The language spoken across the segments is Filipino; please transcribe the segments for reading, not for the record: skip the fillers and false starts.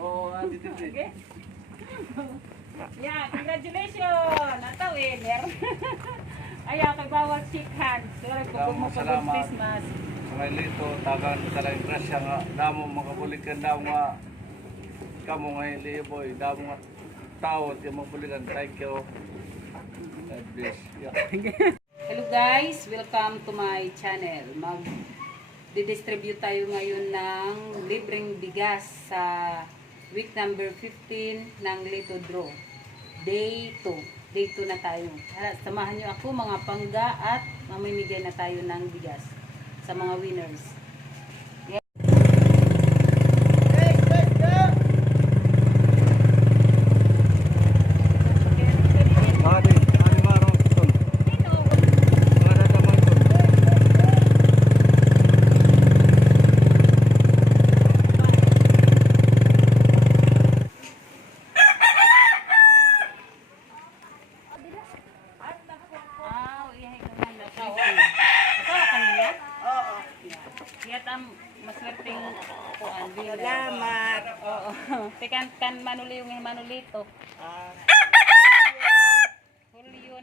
Oo, dito. Okay. Yeah, congratulations! Ataw, winner. Ayaw, kay bawat shake hands. Sorry po kung Salamat. Christmas. Sa lito, tagan talagang grasya nga. Damo makabulikan daw nga. Kamu nga liboy. Damo nga tawad yung mabulikan. Thank you. God bless. Yeah. Hello guys, welcome to my channel. Mag-distribute tayo ngayon ng libreng bigas sa week number 15 ng Lito Draw. Day 2. Day 2 na tayo. Samahan nyo ako mga pangga at mamimigay na tayo ng bigas sa mga winners. Maswerteng kuan. Salamat. Oo. Kan manuli yung manulito. Julio.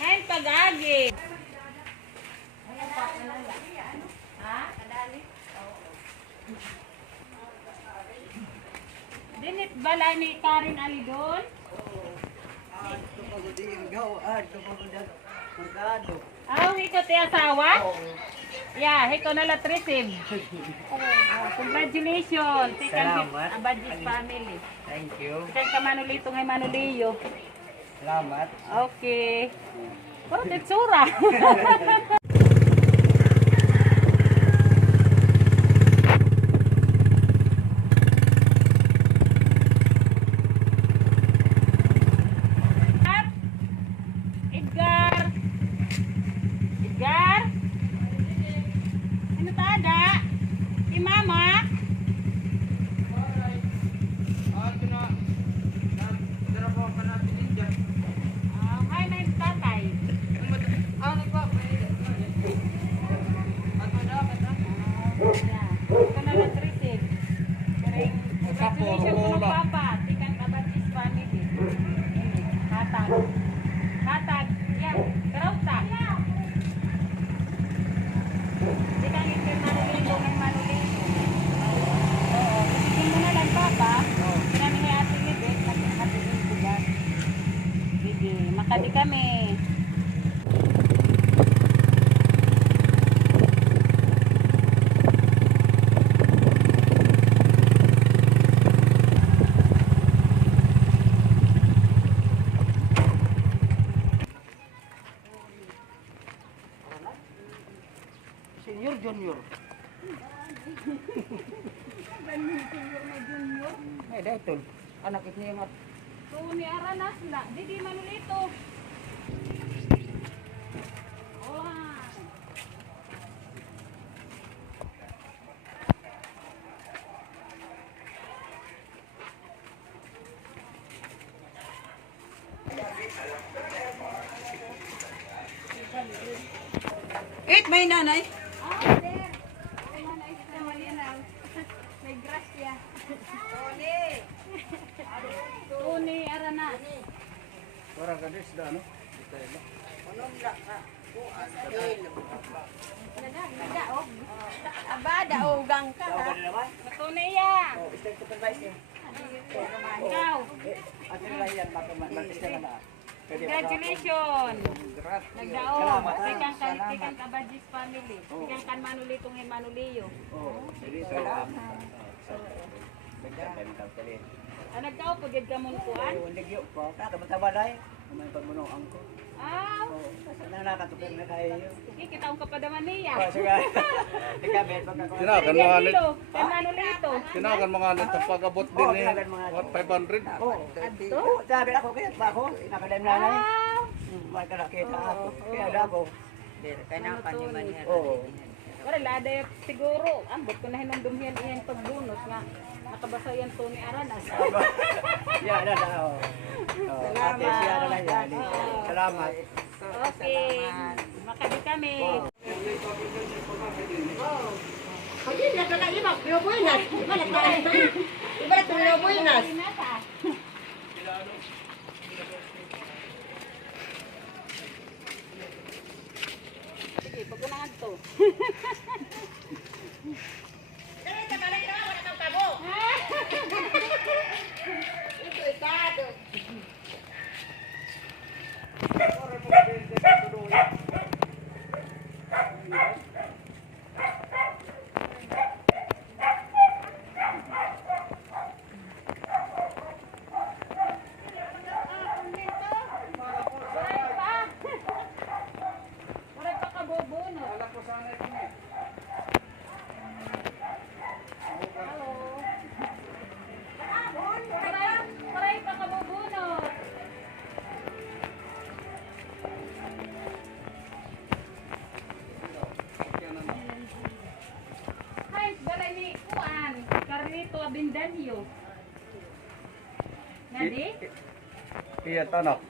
Hain pag-agi. Ha? Dinit bala ni Karin Ali doon? Ikaw ti asawa? Yeah, ikaw na lat receive. Congratulations. Salamat. Abadis family. Thank you. Ikan ka manulito ngay manuliyo. Salamat. Okay. Oh, tetsura. Edgar. Edgar. Ano tada? Mama. Hi, na yung tatay. Ito na lang receive. Congratulations ko ng papa. Tikan Kabatis family. Hatag. Hatag. Yan. Karauta. Tikan ito manulito ng manulito. Oo. Hindi mo na lang papa. Pinaming ay ating ibig. Ating ibig. Sige. Makadi kami. Senior, junior. Ay, dahil anak itu yang Ni aranas na. Di manulito. Oh. Eat, may nanay. Tuni aranas. Parang kadis da ano? Abada, ugang ka. Tuni ya. Ikaw. Congratulations. Nagdaog. Tikan Kabadis family. Tikan kan manulitong Manuliyo. Nagdaog po gid ka mong kuan? Ah. Kita ang kapadaman niya. Tinakan mga nito. Kan manulito. Tinakan mga nito pag-abot din ni 500. Adto? Sabi ako kaya pa ako, nakalaim nanay. Ah. May kalakita ako. Kaya dago. Kaya na pa ni Manihan. Oo. Wala lada siguro. Ambot ko na hinumdumhian iyan pagbunot nga. Nakabasa yan to ni Aranas. Yan na daw. Ate, siya na lang yan. Salamat. Okay. Makadi kami. Kasi niya ka na ibang pinubuinas. Ibalat ka na ito. Ibalat ka na pinubuinas. Sige, pagkunangan to. Ganito ka na ginawa, wala kang tabo. Ito, ikado. Wala pa kabubunot. Wala ko sana ito eh. Waray pa kabubunot. Ay, balay ni Kuan. Carlito Abindanyo. Nadi? Iya tanok.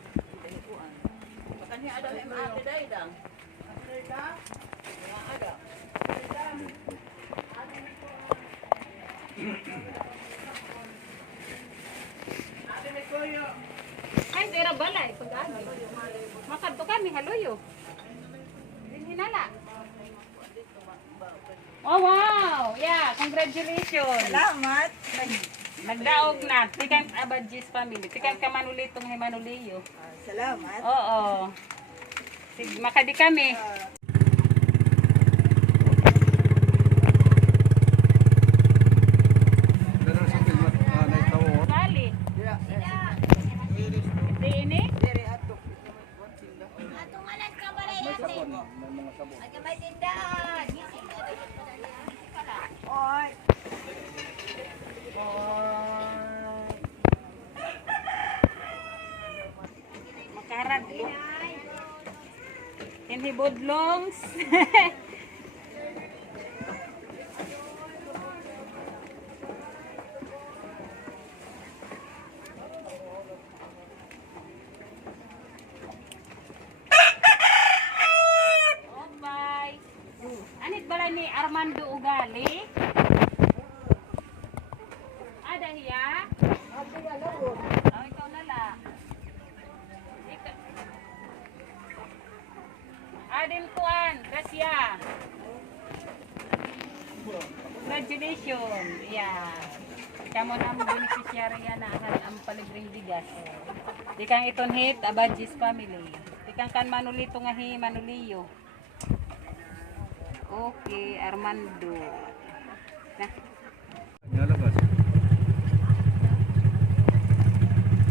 Kanya ada yang ate day dang. Ay, tira balay. Pag-ano. Makadto kami, haluyo. Hinala. Oh, wow! Yeah, congratulations! Salamat. Nagdaog na. Tikan Abadjis family. Tikan ka manulitong Himanuliyo. Salamat. Oo. Sig makadi kami. Pero sa pilmat na itawo. Kali. Di ini? Dere ato. Atong alas ka ba May sabon, may mga sabon. may tindahan. Gising ka na yung Oy. Makarad. Inhibudlongs. Oh, bye. Anit balay ni Armando Ugali? Ada hiya? Oh, ikaw na lang. Adin Kuan, Gracia. Congratulations. Yeah. Kamu na ang beneficiary yan na ang palibreng bigas. Dikang iton hit, Abadjis family. Dikang kan Manulito nga hi, Manuliyo. Okay, Armando. Nah. Nalabas.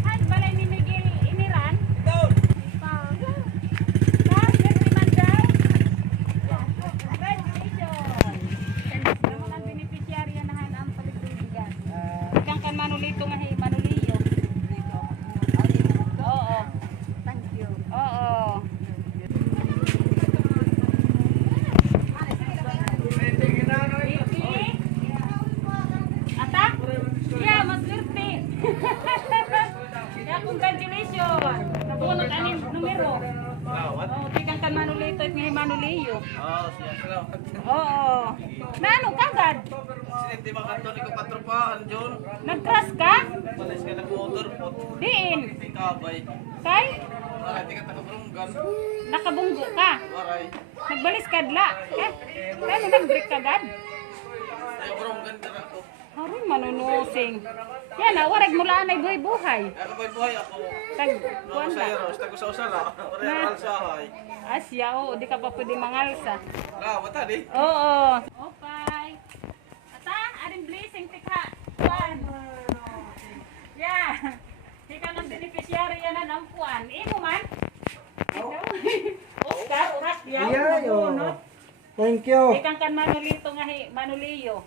Han, balay ni Miguel Iniran? Doon. Congratulations. Kamu ang beneficiary yan na ang palibreng bigas. Dikang kan Manulito nga hi, Manuliyo. Oo. Thank you. Oo. Ata? Yeah, maswerte. Kaya congratulations. Nabunot aning numero. Oh, tigang kan Manulito at ngayon Manuliyo. Oo. Naano kagad? Hindi ba kanto ni ko patropahan, John? Nag-crash ka? Palis ka nag-motor po. Diin. Kabay. Kay? Waray, di ka taga-brunggan. Nakabunggo ka. Waray. Nagbalis kadla. Kaya nag-break kagad. Ay, brunggan ka na ko. Haroy manunusing. Yan na, warag mula anay buhay-buhay. Ako ba'y buhay ako? Tag, Ano kuwan sa ba? iyo? Tago sa usala. Waray, Na. alsahay. Asya, oo, di ka pa pwede mangalsa. Wata di. Oo. Okay. Ata, aring blessing, tika. Kuwan. Yeah. Tika ng beneficiary yan na ng kuwan. Imo man? Oscar, uras diyaw. Yeah, yo. Thank you. Ikang kan Manulito nga Manuliyo.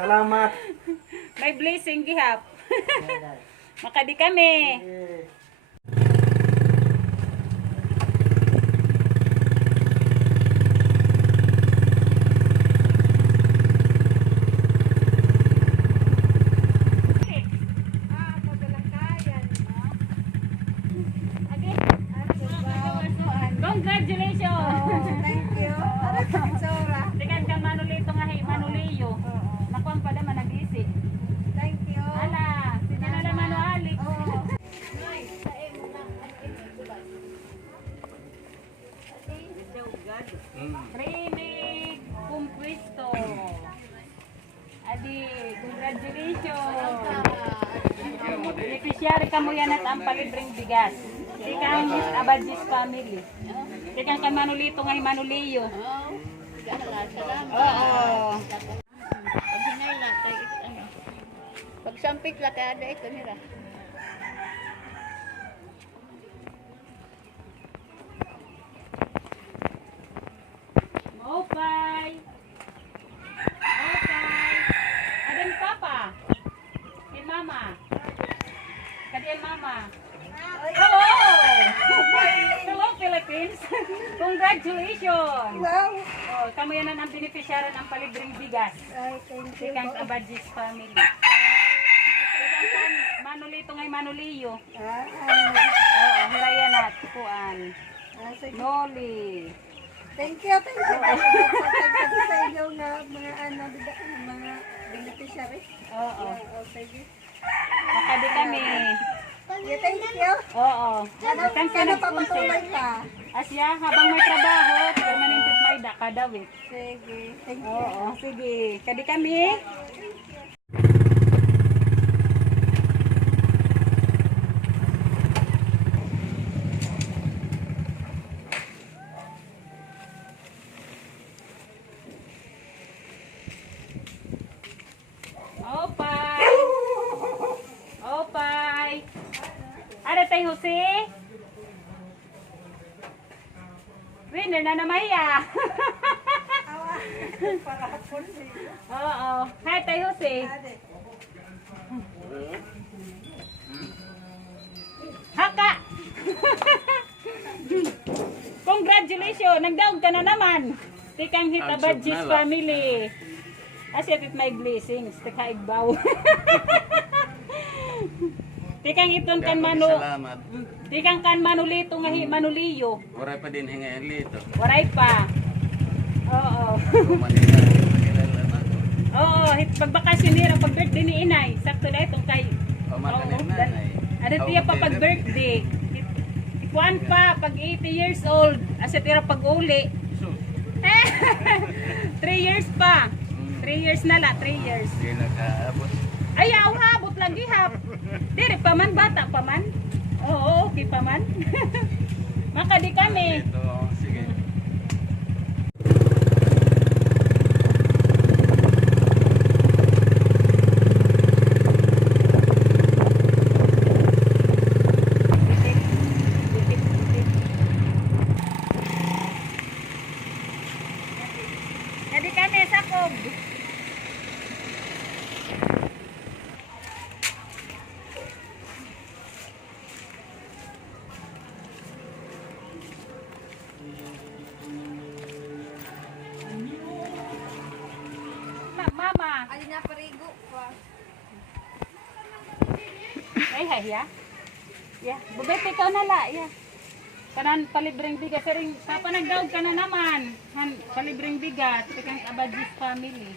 Salamat. May blessing gihap. Makadi kami. Congratulations. Thank you. Aray, sora. Tikan kang manulito nga hey, manuliyo. Nakuan pa naman nag-isip. Thank you. Ala, sige na naman manualik. Oo. Rinig Kumpuesto. Adi, congratulations. Beneficiary ka mo yan at ang palibreng bigas. Tikang Abadjis family. Tikang kang manulito nga manuliyo. Oo. Paghinay lang tayo ano. Pagsampit lang kaya ada ito nila. Mopay. Mopay. Adan papa. Kay mama. Kay mama. Hello! Hello, Philippines! Congratulations! Wow. Oh, kamo yan ang beneficiary ng palibreng bigas. Ay, thank you. Sikang Abadjis family. Sikang kan manulito ngay manuliyo. Oo, hirayan at kuan. Sige. Noli. Thank you. Thank you. Thank you sa inyo nga mga ano, mga beneficiary. Oo. Sige. Makadi kami. Yeah, thank you. Oo. Ano, Sikang sana ka papatuloy ka. Asya, habang may trabaho, permanente may kada week. Sige. Thank you. Oo, sige. Kadi kami. Opay! Opay! Ada tayo, Jose? Winner na naman ya. Oo. Hi, tayo, Jose. Haka! Congratulations! Nagdaog ka na naman. Tikang hit Abadjis family. Asya it my blessings. Tika igbaw. Tikang iton kan manu. Salamat. Tikang kan manulito nga manuliyo. Waray pa din hingayin lito. Waray pa. Oo. Manila na ako. Oo, hit pagbakasyonera pag birthday ni inay. Sakto na itong kay. Pamakanin Oo, na dan- Ano tiya pa pag birthday? Ikuan pa pag 80 years old. Asya tira pag uli. 3 years pa. 3 years na la, 3 years. Hindi nakaabot. Ayaw, habot lagi hap. Dire pa man, bata pa man. Oo, okay pa man. Makadi kami. Ito, sige. Kadi kami sa kog. Mama. Ali na parigo pa. Ay, ya. Ya, bubete ka na la, ya. Kanan palibreng bigas ring papa nagdaog ka na naman. Han palibreng bigas kang Abadjis family.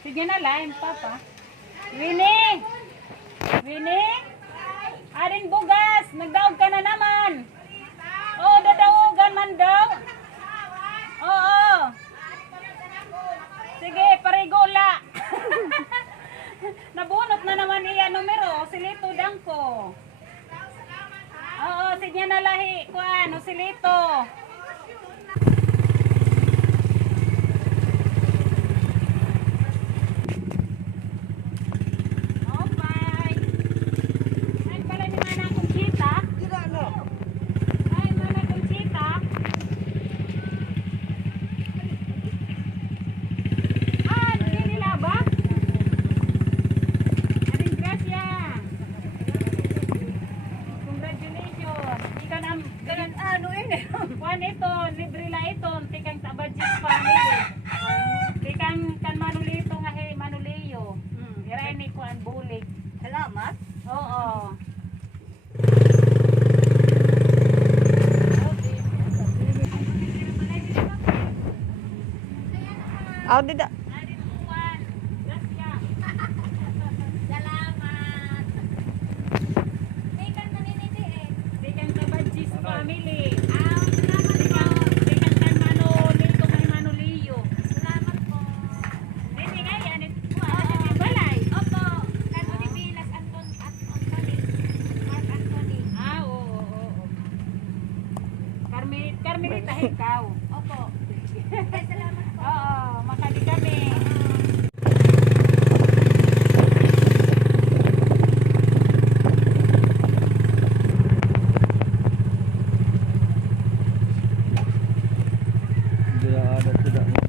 Sige na la, yung papa. Winnie. Winnie. Arin bugas, nagdaog ka na naman. Oh, dadaogan man daw. Oo. Sige, parigula. Nabunot na naman iya numero, silito dang ko. Oo, sige na lahi, kuan, silito. Okay. Ay, pala ni mana akong kita. Ay, mana akong kita. Ah, hindi nila ba? Aring grasya. Congratulations. Ikaw na, ganun, ano ini? Kuan ito, libre la ito, tikang Abadjis family. Tikang kan manulito nga he, manuliyo. Iray ni kuan bulig. Salamat. Oo. tao dida. Tekan ka Badjis family. Tekan kan Manoli to may Manoliyo. Salamat po. Nini nga yan. Balay. Opo. Anthony Vilas, Anthony. Mark Anthony. Oo. Carmelita ikaw. Opo. Ay, salamat po. Oo, makali kami. Tidak ada tidak ngomong.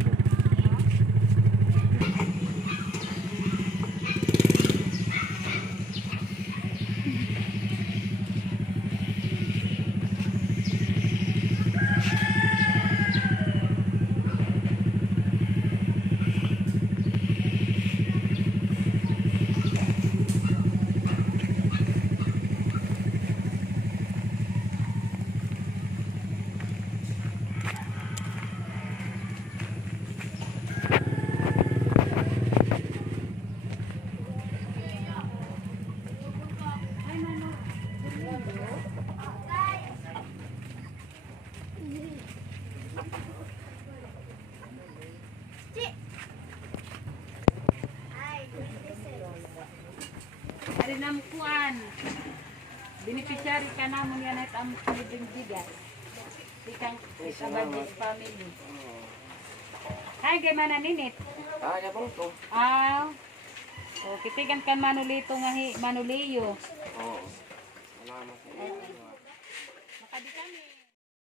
Ari nam kuan. Beneficiary ka namon yan at ang libreng bigas. Tikang Badjis family. Hay kay Mananinit. Kaya po to. O kitigan kan Manolito nga Manoliyo. Oo. Salamat. Makadi kami.